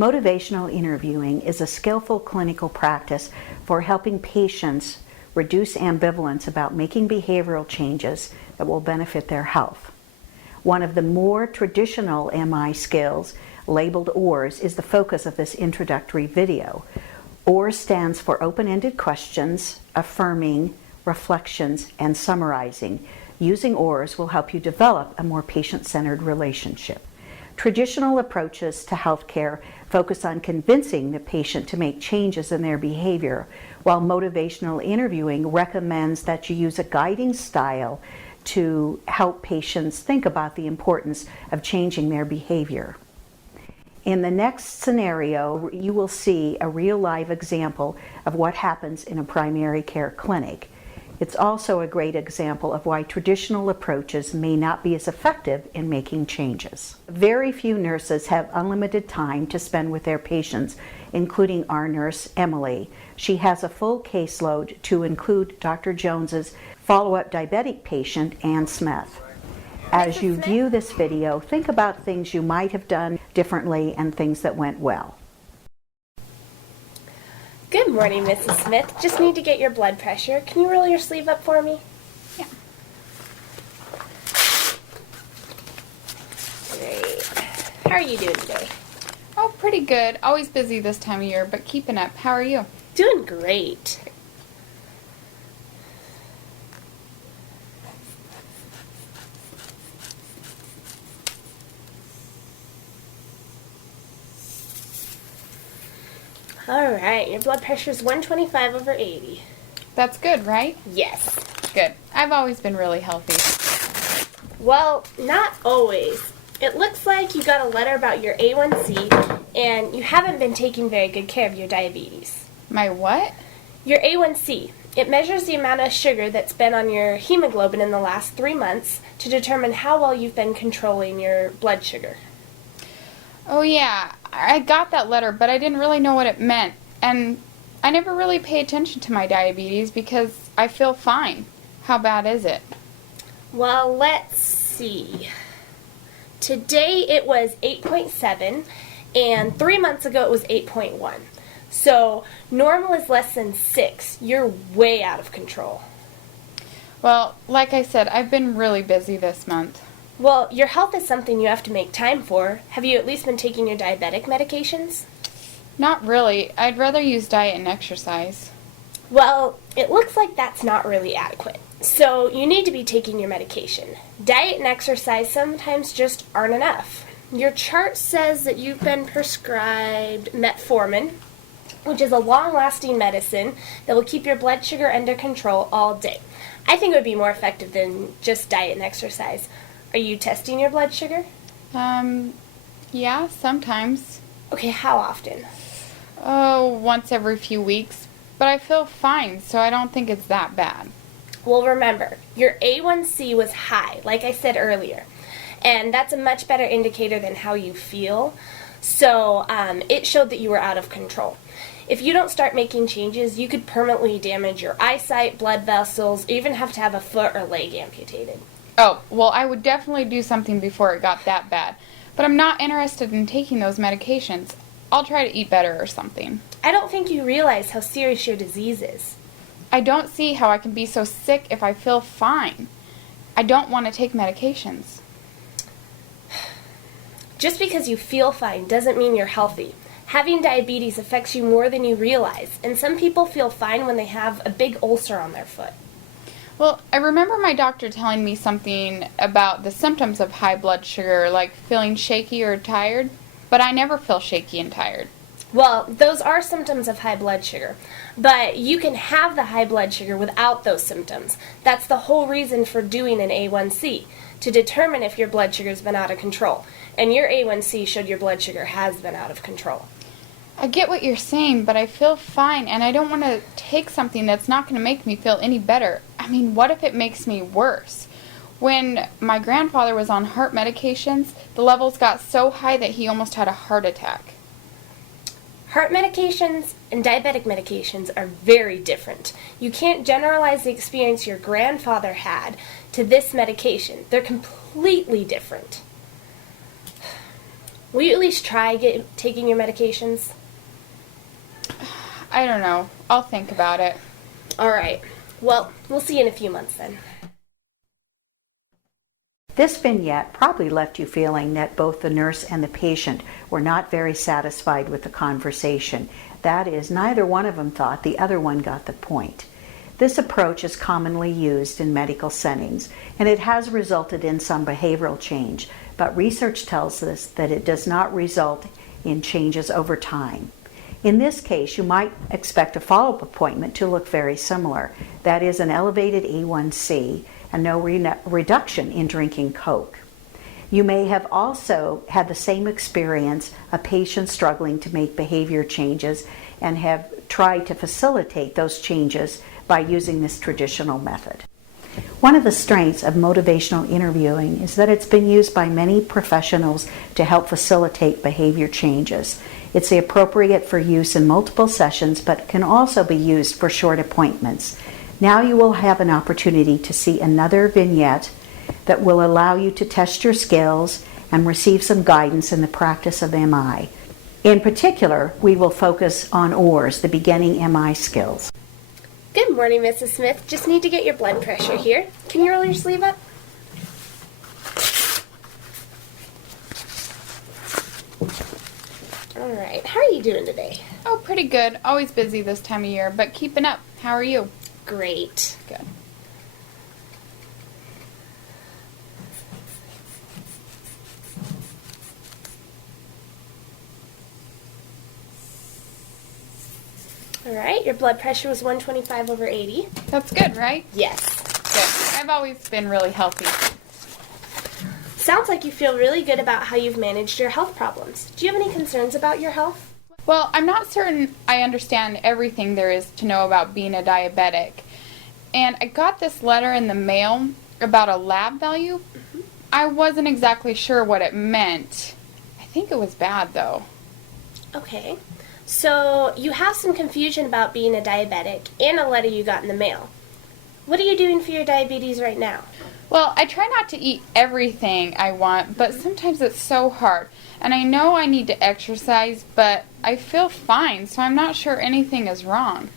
Motivational interviewing is a skillful clinical practice for helping patients reduce ambivalence about making behavioral changes that will benefit their health. One of the more traditional MI skills, labeled OARS, is the focus of this introductory video. OARS stands for open-ended questions, affirming, reflections, and summarizing. Using OARS will help you develop a more patient-centered relationship. Traditional approaches to healthcare focus on convincing the patient to make changes in their behavior, while motivational interviewing recommends that you use a guiding style to help patients think about the importance of changing their behavior. In the next scenario, you will see a real-life example of what happens in a primary care clinic. It's also a great example of why traditional approaches may not be as effective in making changes. Very few nurses have unlimited time to spend with their patients, including our nurse, Emily. She has a full caseload to include Dr. Jones's follow-up diabetic patient, Ann Smith. As you view this video, think about things you might have done differently and things that went well. Good morning, Mrs. Smith. Just need to get your blood pressure. Can you roll your sleeve up for me? Yeah. Great. How are you doing today? Oh, pretty good. Always busy this time of year, but keeping up. How are you? Doing great. All right, your blood pressure is 125/80. That's good, right? Yes. Good. I've always been really healthy. Well, not always. It looks like you got a letter about your A1C, and you haven't been taking very good care of your diabetes. My what? Your A1C. It measures the amount of sugar that's been on your hemoglobin in the last 3 months to determine how well you've been controlling your blood sugar. Oh, yeah. I got that letter, but I didn't really know what it meant. And I never really pay attention to my diabetes because I feel fine. How bad is it? Well, let's see. Today it was 8.7, and 3 months ago it was 8.1. So normal is less than 6. You're way out of control. Well, like I said, I've been really busy this month. Well, your health is something you have to make time for. Have you at least been taking your diabetic medications? Not really. I'd rather use diet and exercise. Well, it looks like that's not really adequate. So you need to be taking your medication. Diet and exercise sometimes just aren't enough. Your chart says that you've been prescribed metformin, which is a long-lasting medicine that will keep your blood sugar under control all day. I think it would be more effective than just diet and exercise. Are you testing your blood sugar? Yeah, sometimes. Okay, how often? Oh, once every few weeks. But I feel fine, so I don't think it's that bad. Well, remember, your A1C was high, like I said earlier, and that's a much better indicator than how you feel. So it showed that you were out of control. If you don't start making changes, you could permanently damage your eyesight, blood vessels, or even have to have a foot or leg amputated. Oh, well, I would definitely do something before it got that bad. But I'm not interested in taking those medications. I'll try to eat better or something. I don't think you realize how serious your disease is. I don't see how I can be so sick if I feel fine. I don't want to take medications. Just because you feel fine doesn't mean you're healthy. Having diabetes affects you more than you realize, and some people feel fine when they have a big ulcer on their foot. Well, I remember my doctor telling me something about the symptoms of high blood sugar, like feeling shaky or tired, but I never feel shaky and tired. Well, those are symptoms of high blood sugar, but you can have the high blood sugar without those symptoms. That's the whole reason for doing an A1C, to determine if your blood sugar's been out of control. And your A1C showed your blood sugar has been out of control. I get what you're saying, but I feel fine, and I don't want to take something that's not going to make me feel any better. I mean, what if it makes me worse? When my grandfather was on heart medications, the levels got so high that he almost had a heart attack. Heart medications and diabetic medications are very different. You can't generalize the experience your grandfather had to this medication. They're completely different. Will you at least try taking your medications? I don't know. I'll think about it. All right. Well, we'll see you in a few months then. This vignette probably left you feeling that both the nurse and the patient were not very satisfied with the conversation. That is, neither one of them thought the other one got the point. This approach is commonly used in medical settings, and it has resulted in some behavioral change, but research tells us that it does not result in changes over time. In this case, you might expect a follow-up appointment to look very similar. That is, an elevated A1C and no reduction in drinking Coke. You may have also had the same experience, a patient struggling to make behavior changes, and have tried to facilitate those changes by using this traditional method. One of the strengths of motivational interviewing is that it's been used by many professionals to help facilitate behavior changes. It's appropriate for use in multiple sessions, but can also be used for short appointments. Now you will have an opportunity to see another vignette that will allow you to test your skills and receive some guidance in the practice of MI. In particular, we will focus on OARS, the beginning MI skills. Good morning, Mrs. Smith. Just need to get your blood pressure here. Can you roll your sleeve up? All right. How are you doing today? Oh, pretty good. Always busy this time of year, but keeping up. How are you? Great. Good. All right. Your blood pressure was 125/80. That's good, right? Yes. Good. I've always been really healthy. Sounds like you feel really good about how you've managed your health problems. Do you have any concerns about your health? Well, I'm not certain I understand everything there is to know about being a diabetic. And I got this letter in the mail about a lab value. I wasn't exactly sure what it meant. I think it was bad, though. Okay. So you have some confusion about being a diabetic and a letter you got in the mail. What are you doing for your diabetes right now? Well, I try not to eat everything I want, but sometimes it's so hard. And I know I need to exercise, but I feel fine, so I'm not sure anything is wrong.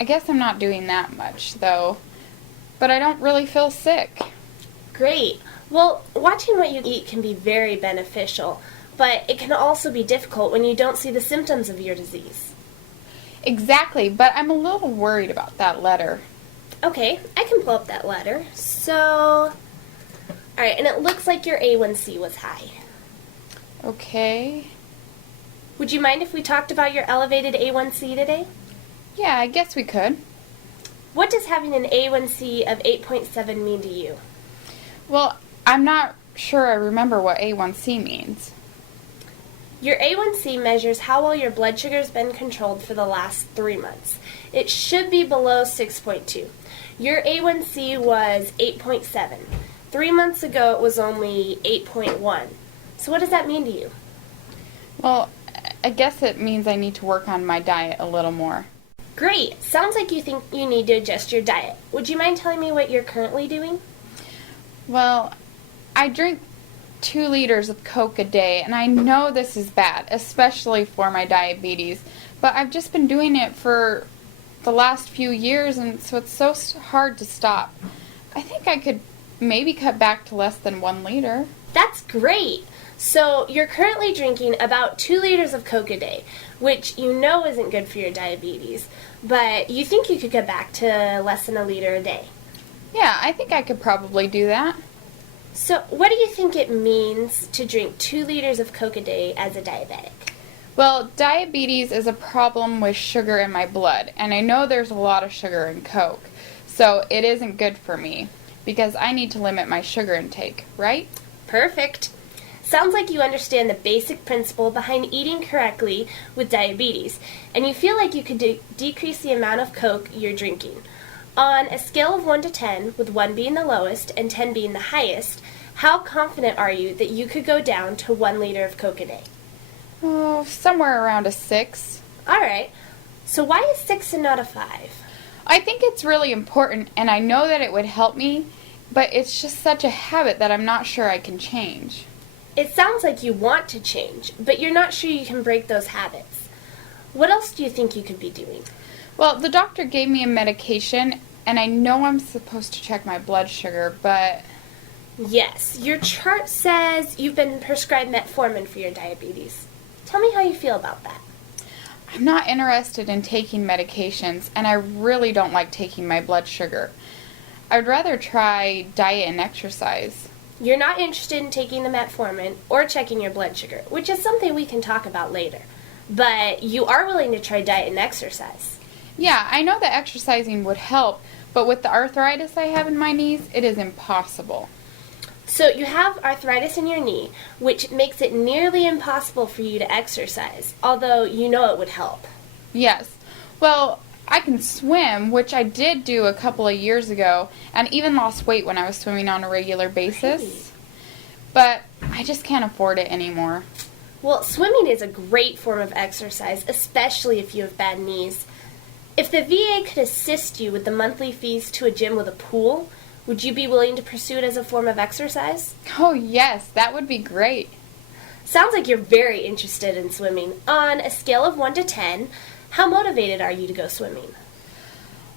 I guess I'm not doing that much, though. But I don't really feel sick. Great. Well, watching what you eat can be very beneficial, but it can also be difficult when you don't see the symptoms of your disease. Exactly, but I'm a little worried about that letter. Okay, I can pull up that letter. So, alright, and it looks like your A1C was high. Okay. Would you mind if we talked about your elevated A1C today? Yeah, I guess we could. What does having an A1C of 8.7 mean to you? Well, I'm not sure I remember what A1C means. Your A1C measures how well your blood sugar has been controlled for the last 3 months. It should be below 6.2. Your A1C was 8.7. 3 months ago it was only 8.1. So what does that mean to you? Well, I guess it means I need to work on my diet a little more. Great. Sounds like you think you need to adjust your diet. Would you mind telling me what you're currently doing? Well, I drink 2 liters of Coke a day, and I know this is bad, especially for my diabetes, but I've just been doing it for the last few years, and so it's so hard to stop. I think I could maybe cut back to less than 1 liter. That's great. So you're currently drinking about 2 liters of Coke a day, which you know isn't good for your diabetes, but you think you could get back to less than 1 liter a day. Yeah, I think I could probably do that. So what do you think it means to drink 2 liters of Coke a day as a diabetic? Well, diabetes is a problem with sugar in my blood, and I know there's a lot of sugar in Coke, so it isn't good for me, because I need to limit my sugar intake, right? Perfect. Sounds like you understand the basic principle behind eating correctly with diabetes, and you feel like you could decrease the amount of Coke you're drinking. On a scale of 1 to 10, with 1 being the lowest and 10 being the highest, how confident are you that you could go down to 1 liter of Coke a day? Oh, somewhere around a 6. Alright, so why is 6 and not a 5? I think it's really important, and I know that it would help me, but it's just such a habit that I'm not sure I can change. It sounds like you want to change, but you're not sure you can break those habits. What else do you think you could be doing? Well, the doctor gave me a medication, and I know I'm supposed to check my blood sugar, but... Yes, your chart says you've been prescribed metformin for your diabetes. Tell me how you feel about that. I'm not interested in taking medications, and I really don't like taking my blood sugar. I'd rather try diet and exercise. You're not interested in taking the metformin or checking your blood sugar, which is something we can talk about later. But you are willing to try diet and exercise. Yeah, I know that exercising would help, but with the arthritis I have in my knees, it is impossible. So you have arthritis in your knee, which makes it nearly impossible for you to exercise, although you know it would help. Yes. Well, I can swim, which I did do a couple of years ago, and even lost weight when I was swimming on a regular basis. Great. But I just can't afford it anymore. Well, swimming is a great form of exercise, especially if you have bad knees. If the VA could assist you with the monthly fees to a gym with a pool, would you be willing to pursue it as a form of exercise? Oh, yes, that would be great. Sounds like you're very interested in swimming. On a scale of 1 to 10, how motivated are you to go swimming?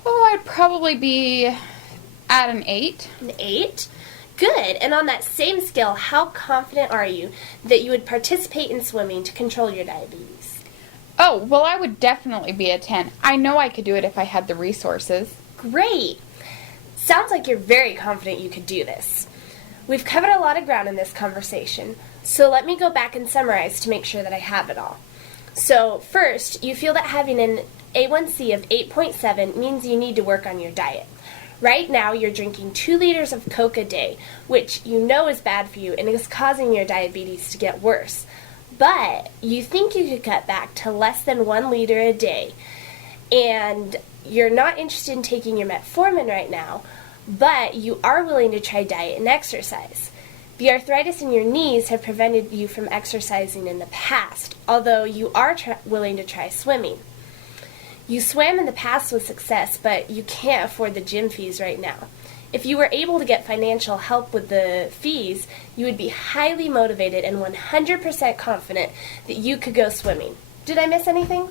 Oh, I'd probably be at an 8. An 8? Good. And on that same scale, how confident are you that you would participate in swimming to control your diabetes? Oh, well, I would definitely be a 10. I know I could do it if I had the resources. Great. Sounds like you're very confident you could do this. We've covered a lot of ground in this conversation, so let me go back and summarize to make sure that I have it all. So first, you feel that having an A1C of 8.7 means you need to work on your diet. Right now, you're drinking 2 liters of Coke a day, which you know is bad for you and is causing your diabetes to get worse. But you think you could cut back to less than 1 liter a day, and you're not interested in taking your metformin right now, but you are willing to try diet and exercise. The arthritis in your knees have prevented you from exercising in the past, although you are willing to try swimming. You swam in the past with success, but you can't afford the gym fees right now. If you were able to get financial help with the fees, you would be highly motivated and 100% confident that you could go swimming. Did I miss anything?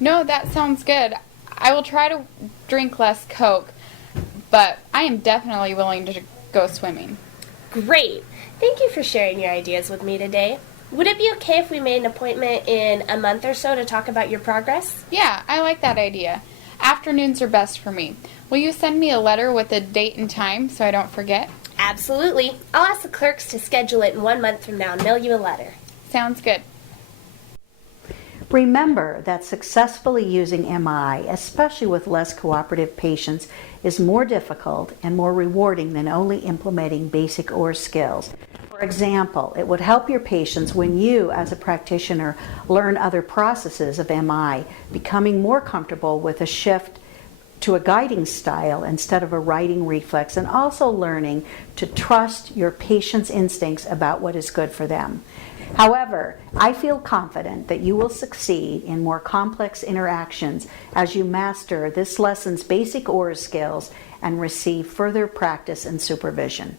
No, that sounds good. I will try to drink less Coke, but I am definitely willing to go swimming. Great. Thank you for sharing your ideas with me today. Would it be okay if we made an appointment in a month or so to talk about your progress? Yeah, I like that idea. Afternoons are best for me. Will you send me a letter with a date and time so I don't forget? Absolutely. I'll ask the clerks to schedule it in 1 month from now and mail you a letter. Sounds good. Remember that successfully using MI, especially with less cooperative patients, is more difficult and more rewarding than only implementing basic OARS skills. For example, it would help your patients when you, as a practitioner, learn other processes of MI, becoming more comfortable with a shift to a guiding style instead of a writing reflex, and also learning to trust your patient's instincts about what is good for them. However, I feel confident that you will succeed in more complex interactions as you master this lesson's basic OARS skills and receive further practice and supervision.